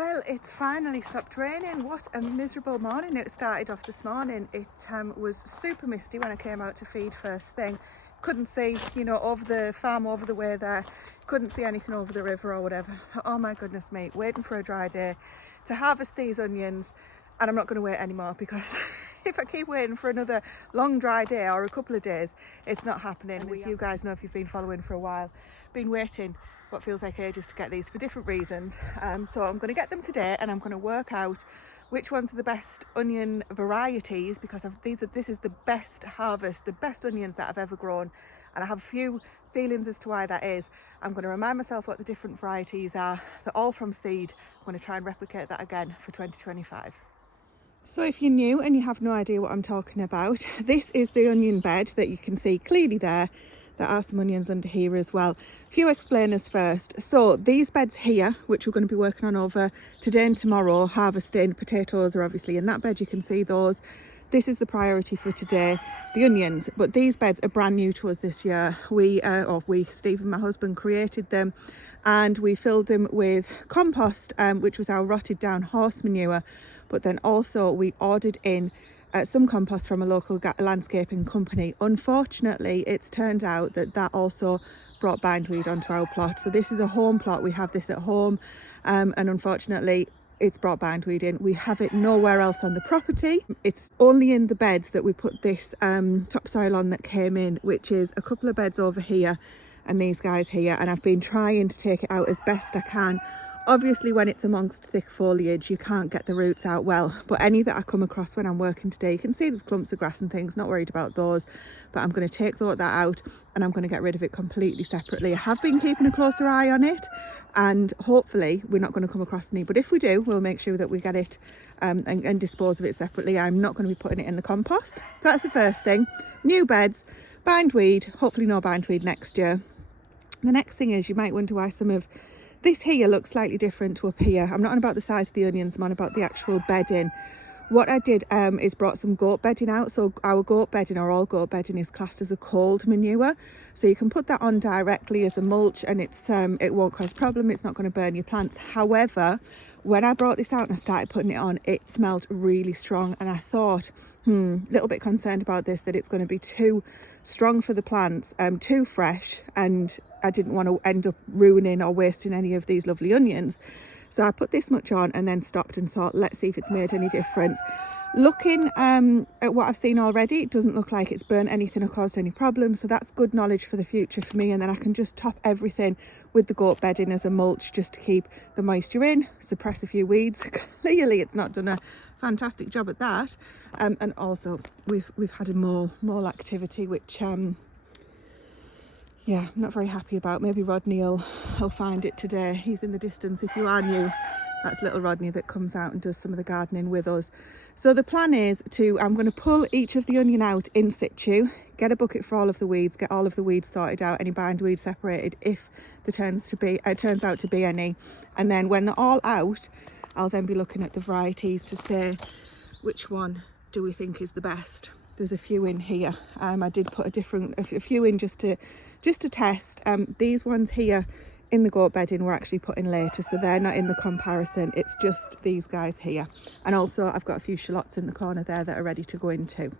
Well, it's finally stopped raining. What a miserable morning it started off this morning. It was super misty when I came out to feed first thing. Couldn't see, you know, over the farm over the way there. Couldn't see anything over the river or whatever. I thought, oh my goodness me, waiting for a dry day to harvest these onions. And I'm not going to wait anymore because if I keep waiting for another long dry day or a couple of days, it's not happening. And as you guys know, if you've been following for a while, been waiting what feels like ages to get these for different reasons. So I'm going to get them today and I'm going to work out which ones are the best onion varieties, because this is the best harvest, the best onions that I've ever grown. And I have a few feelings as to why that is. I'm going to remind myself what the different varieties are. They're all from seed. I'm going to try and replicate that again for 2025. So if you're new and you have no idea what I'm talking about, this is the onion bed that you can see clearly there. There are some onions under here as well. A few explainers first. So these beds here, which we're going to be working on over today and tomorrow, harvesting potatoes are obviously in that bed, you can see those. This is the priority for today, the onions. But these beds are brand new to us this year. Stephen, my husband, created them and we filled them with compost, which was our rotted down horse manure. But then also we ordered in some compost from a local landscaping company. Unfortunately, it's turned out that also brought bindweed onto our plot. So this is a home plot. We have this at home, and unfortunately it's brought bindweed in. We have it nowhere else on the property. It's only in the beds that we put this topsoil on that came in, which is a couple of beds over here and these guys here. And I've been trying to take it out as best I can. Obviously, when it's amongst thick foliage, you can't get the roots out well, but any that I come across when I'm working today, you can see there's clumps of grass and things, not worried about those, but I'm going to take that out and I'm going to get rid of it completely separately. I have been keeping a closer eye on it and hopefully we're not going to come across any, but if we do, we'll make sure that we get it and dispose of it separately. I'm not going to be putting it in the compost. So that's the first thing. New beds, bindweed, hopefully no bindweed next year. The next thing is, you might wonder why some of this here looks slightly different to up here. I'm not on about the size of the onions, I'm on about the actual bedding. What I did is brought some goat bedding out. So our goat bedding, or all goat bedding, is classed as a cold manure. So you can put that on directly as a mulch and it won't cause problem. It's not going to burn your plants. However, when I brought this out and I started putting it on, it smelled really strong. And I thought, a little bit concerned about this, that it's going to be too strong for the plants, too fresh, and I didn't want to end up ruining or wasting any of these lovely onions. So I put this much on and then stopped and thought, let's see if it's made any difference. Looking at what I've seen already, it doesn't look like it's burnt anything or caused any problems, so that's good knowledge for the future for me. And then I can just top everything with the goat bedding as a mulch, just to keep the moisture in, suppress a few weeds. Clearly it's not done a fantastic job at that, and also we've had a mole activity, which yeah, I'm not very happy about. Maybe Rodney will find it today. He's in the distance. If you are new, that's little Rodney that comes out and does some of the gardening with us. So the plan is I'm going to pull each of the onion out in situ, get a bucket for all of the weeds, get all of the weeds sorted out, any bindweed separated if there turns out to be any. And then when they're all out, I'll then be looking at the varieties to say which one do we think is the best. There's a few in here. I did put a few in just to test. These ones here in the goat bedding were actually put in later, so they're not in the comparison. It's just these guys here. And also I've got a few shallots in the corner there that are ready to go into.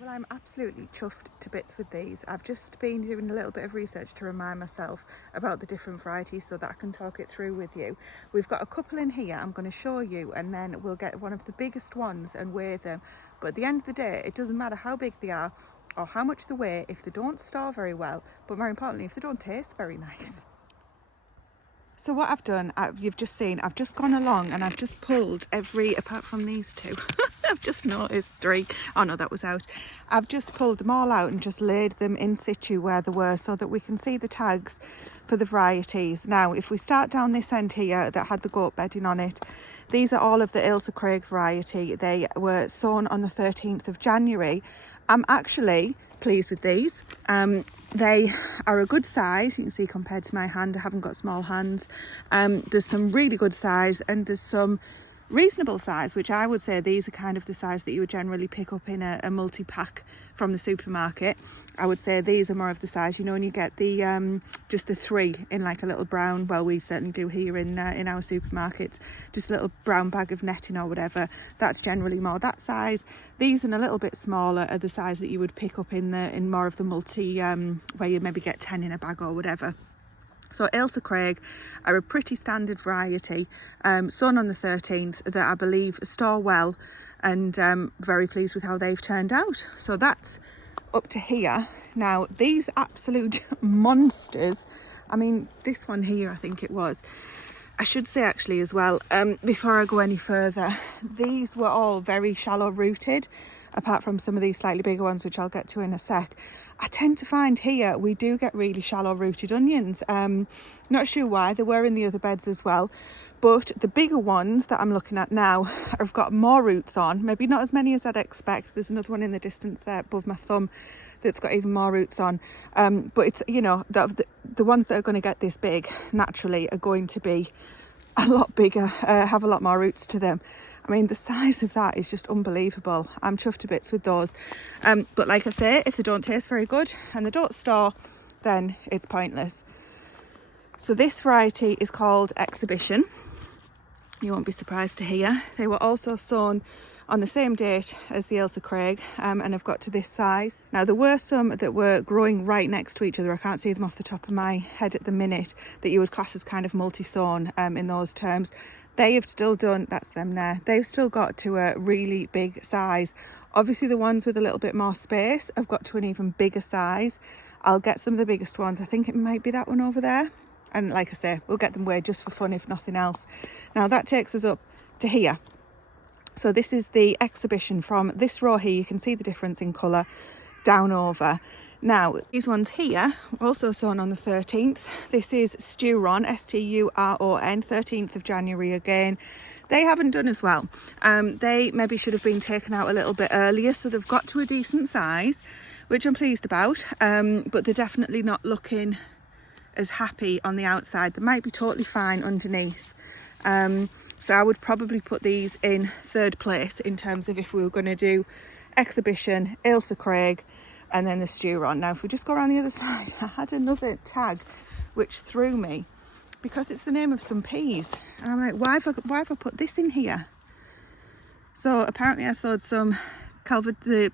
Well, I'm absolutely chuffed to bits with these. I've just been doing a little bit of research to remind myself about the different varieties so that I can talk it through with you. We've got a couple in here I'm going to show you, and then we'll get one of the biggest ones and weigh them. But at the end of the day, it doesn't matter how big they are or how much they weigh if they don't store very well, but more importantly, if they don't taste very nice. So what I've done, you've just seen, I've just gone along and I've just pulled apart from these two, I've just noticed 3. Oh no, that was out. I've just pulled them all out and just laid them in situ where they were so that we can see the tags for the varieties. Now, if we start down this end here that had the goat bedding on it, these are all of the Ailsa Craig variety. They were sown on the 13th of January. I'm actually pleased with these. They are a good size, you can see compared to my hand. I haven't got small hands. There's some really good size and there's some reasonable size, which I would say these are kind of the size that you would generally pick up in a multi-pack from the supermarket. I would say these are more of the size, you know, when you get the just the 3 in like a little brown, well, we certainly do here in our supermarkets, just a little brown bag of netting or whatever. That's generally more that size. These, and a little bit smaller, are the size that you would pick up in more of the multi, where you maybe get 10 in a bag or whatever. So Ailsa Craig are a pretty standard variety, sown on the 13th, that I believe store well, and very pleased with how they've turned out. So that's up to here. Now these absolute monsters, I mean this one here, I think it was, I should say actually as well, before I go any further, these were all very shallow rooted, apart from some of these slightly bigger ones, which I'll get to in a sec. I tend to find here we do get really shallow rooted onions. Not sure why, they were in the other beds as well, but the bigger ones that I'm looking at now have got more roots on, maybe not as many as I'd expect. There's another one in the distance there above my thumb that's got even more roots on, but it's, you know, the ones that are going to get this big naturally are going to be a lot bigger, have a lot more roots to them. I mean, the size of that is just unbelievable. I'm chuffed to bits with those. But like I say, if they don't taste very good and they don't store, then it's pointless. So this variety is called Exhibition. You won't be surprised to hear. They were also sown on the same date as the Ailsa Craig, and have got to this size. Now there were some that were growing right next to each other. I can't see them off the top of my head at the minute, that you would class as kind of multi-sown in those terms. They have still done, that's them there, they've still got to a really big size. Obviously the ones with a little bit more space have got to an even bigger size. I'll get some of the biggest ones. I think it might be that one over there. And like I say, we'll get them weighed just for fun, if nothing else. Now that takes us up to here. So this is the Exhibition. From this row here, you can see the difference in colour down over. Now, these ones here, also sown on the 13th. This is Sturon, S-T-U-R-O-N, 13th of January again. They haven't done as well. They maybe should have been taken out a little bit earlier, so they've got to a decent size, which I'm pleased about, but they're definitely not looking as happy on the outside. They might be totally fine underneath. So I would probably put these in 3rd place in terms of if we were going to do Exhibition, Ailsa Craig, and then the Sturon. Now if we just go around the other side, I had another tag which threw me, because it's the name of some peas, and I'm like, why have I put this in here? So apparently I sowed some Kelvedon,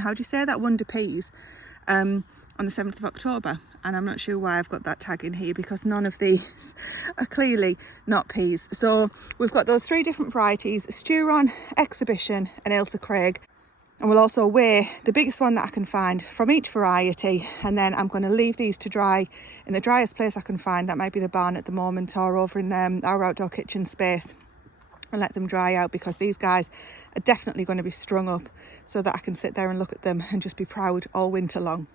how do you say that, wonder peas, on the 7th of October, and I'm not sure why I've got that tag in here, because none of these are clearly not peas. So we've got those 3 different varieties, Sturon, Exhibition and Ailsa Craig. And we'll also weigh the biggest one that I can find from each variety, and then I'm going to leave these to dry in the driest place I can find. That might be the barn at the moment, or over in our outdoor kitchen space, and let them dry out, because these guys are definitely going to be strung up so that I can sit there and look at them and just be proud all winter long.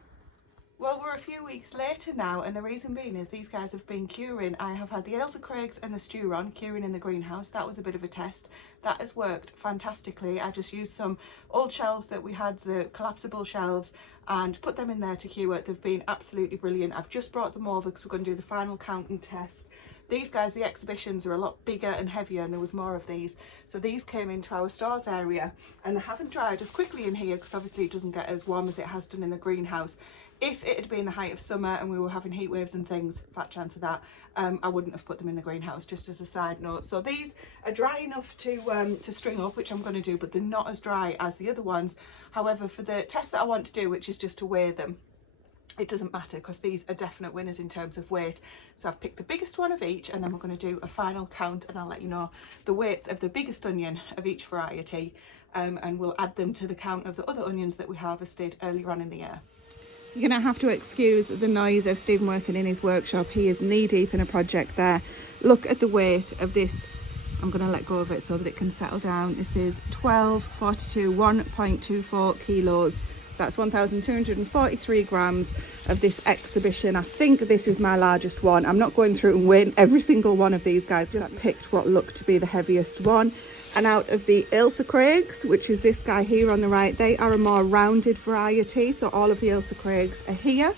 Well, we're a few weeks later now, and the reason being is these guys have been curing. I have had the Ailsa Craigs and the Sturon curing in the greenhouse. That was a bit of a test. That has worked fantastically. I just used some old shelves that we had, the collapsible shelves, and put them in there to cure. They've been absolutely brilliant. I've just brought them over because we're going to do the final count and test. These guys, the Exhibitions, are a lot bigger and heavier, and there was more of these. So these came into our stores area, and they haven't dried as quickly in here because obviously it doesn't get as warm as it has done in the greenhouse. If it had been the height of summer and we were having heat waves and things, fat chance of that, I wouldn't have put them in the greenhouse, just as a side note. So these are dry enough to string up, which I'm going to do, but they're not as dry as the other ones. However, for the test that I want to do, which is just to weigh them, it doesn't matter because these are definite winners in terms of weight. So I've picked the biggest one of each, and then we're going to do a final count, and I'll let you know the weights of the biggest onion of each variety, and we'll add them to the count of the other onions that we harvested earlier on in the year. You're going to have to excuse the noise of Stephen working in his workshop. He is knee deep in a project there. Look at the weight of this. I'm going to let go of it so that it can settle down. This is 1242, 1.24 kilos. That's 1,243 grams of this Exhibition. I think this is my largest one. I'm not going through and weighing every single one of these guys, just picked what looked to be the heaviest one. And out of the Ailsa Craigs, which is this guy here on the right, they are a more rounded variety. So all of the Ailsa Craigs are here.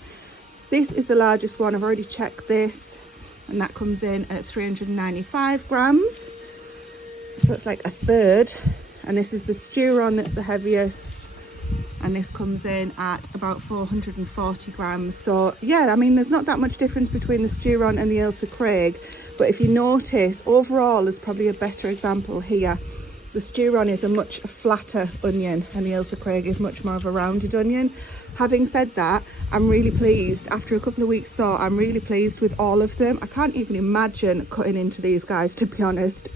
This is the largest one. I've already checked this, and that comes in at 395 grams. So it's like a third, and this is the Sturon that's the heaviest, and this comes in at about 440 grams. So yeah, I mean, there's not that much difference between the Sturon and the Ailsa Craig, but if you notice, overall there's probably a better example here. The Sturon is a much flatter onion and the Ailsa Craig is much more of a rounded onion. Having said that, I'm really pleased. After a couple of weeks though, I'm really pleased with all of them. I can't even imagine cutting into these guys, to be honest.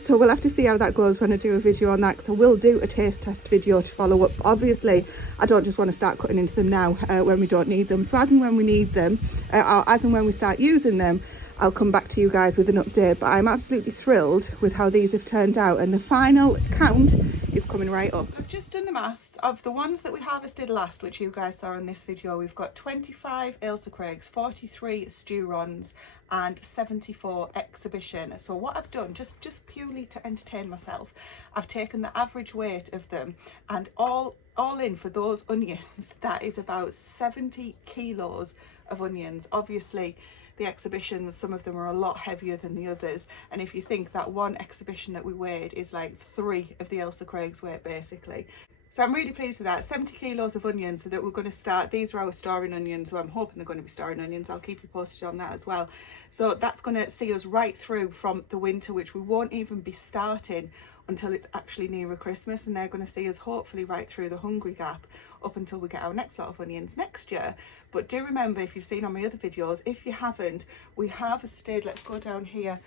So we'll have to see how that goes when I do a video on that, because I will do a taste test video to follow up. Obviously, I don't just want to start cutting into them now when we don't need them. So as and when we need them, or as and when we start using them, I'll come back to you guys with an update. But I'm absolutely thrilled with how these have turned out, and the final count is coming right up. I've just done the maths of the ones that we harvested last, which you guys saw in this video. We've got 25 Ailsa Craigs, 43 Sturons and 74 exhibition. So what I've done, just purely to entertain myself, I've taken the average weight of them, and all in for those onions, that is about 70 kilos of onions. Obviously the exhibitions, some of them are a lot heavier than the others, and if you think that one exhibition that we weighed is like 3 of the Ailsa Craig's weight basically. So I'm really pleased with that. 70 kilos of onions that we're going to start. These are our storing onions, so I'm hoping they're going to be storing onions. I'll keep you posted on that as well. So that's going to see us right through from the winter, which we won't even be starting until it's actually nearer Christmas, and they're going to see us hopefully right through the hungry gap up until we get our next lot of onions next year. But do remember, if you've seen on my other videos, if you haven't, we harvested, let's go down here,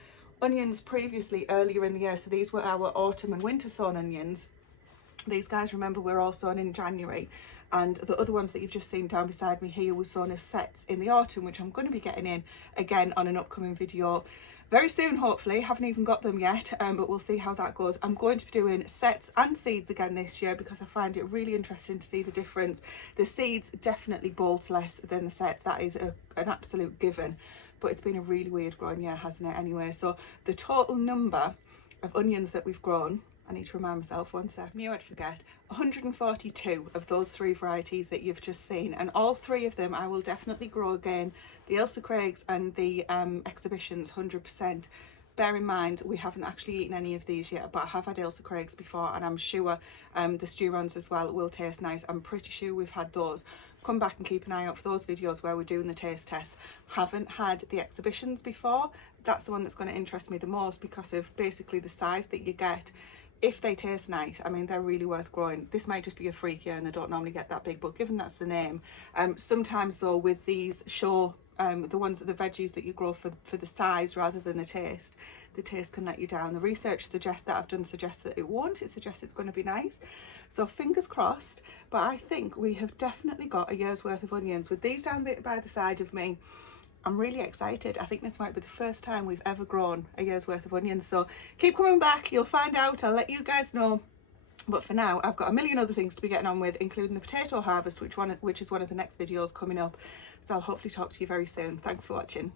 onions previously earlier in the year. So these were our autumn and winter sown onions. These guys, remember, we're all sown in January, and the other ones that you've just seen down beside me here were sown as sets in the autumn, which I'm going to be getting in again on an upcoming video very soon, hopefully. Haven't even got them yet, but we'll see how that goes. I'm going to be doing sets and seeds again this year because I find it really interesting to see the difference. The seeds definitely bolt less than the sets, that is an absolute given, but it's been a really weird growing year, hasn't it? Anyway, so the total number of onions that we've grown, I need to remind myself, one sec, knew I'd forget, 142 of those 3 varieties that you've just seen, and all 3 of them I will definitely grow again. The Ailsa Craigs and the exhibitions, 100%. Bear in mind, we haven't actually eaten any of these yet, but I have had Ailsa Craigs before, and I'm sure the Sturons as well will taste nice. I'm pretty sure we've had those. Come back and keep an eye out for those videos where we're doing the taste test. Haven't had the exhibitions before. That's the one that's going to interest me the most because of basically the size that you get. If they taste nice, I mean, they're really worth growing. This might just be a freak year and they don't normally get that big, but given that's the name, sometimes though with these show, the ones, the veggies that you grow for the size rather than the taste can let you down. The research suggests that I've done suggests that it won't. It suggests it's going to be nice. So fingers crossed, but I think we have definitely got a year's worth of onions. With these down by the side of me, I'm really excited. I think this might be the first time we've ever grown a year's worth of onions. So keep coming back, you'll find out, I'll let you guys know. But for now, I've got a million other things to be getting on with, including the potato harvest, which is one of the next videos coming up. So I'll hopefully talk to you very soon. Thanks for watching.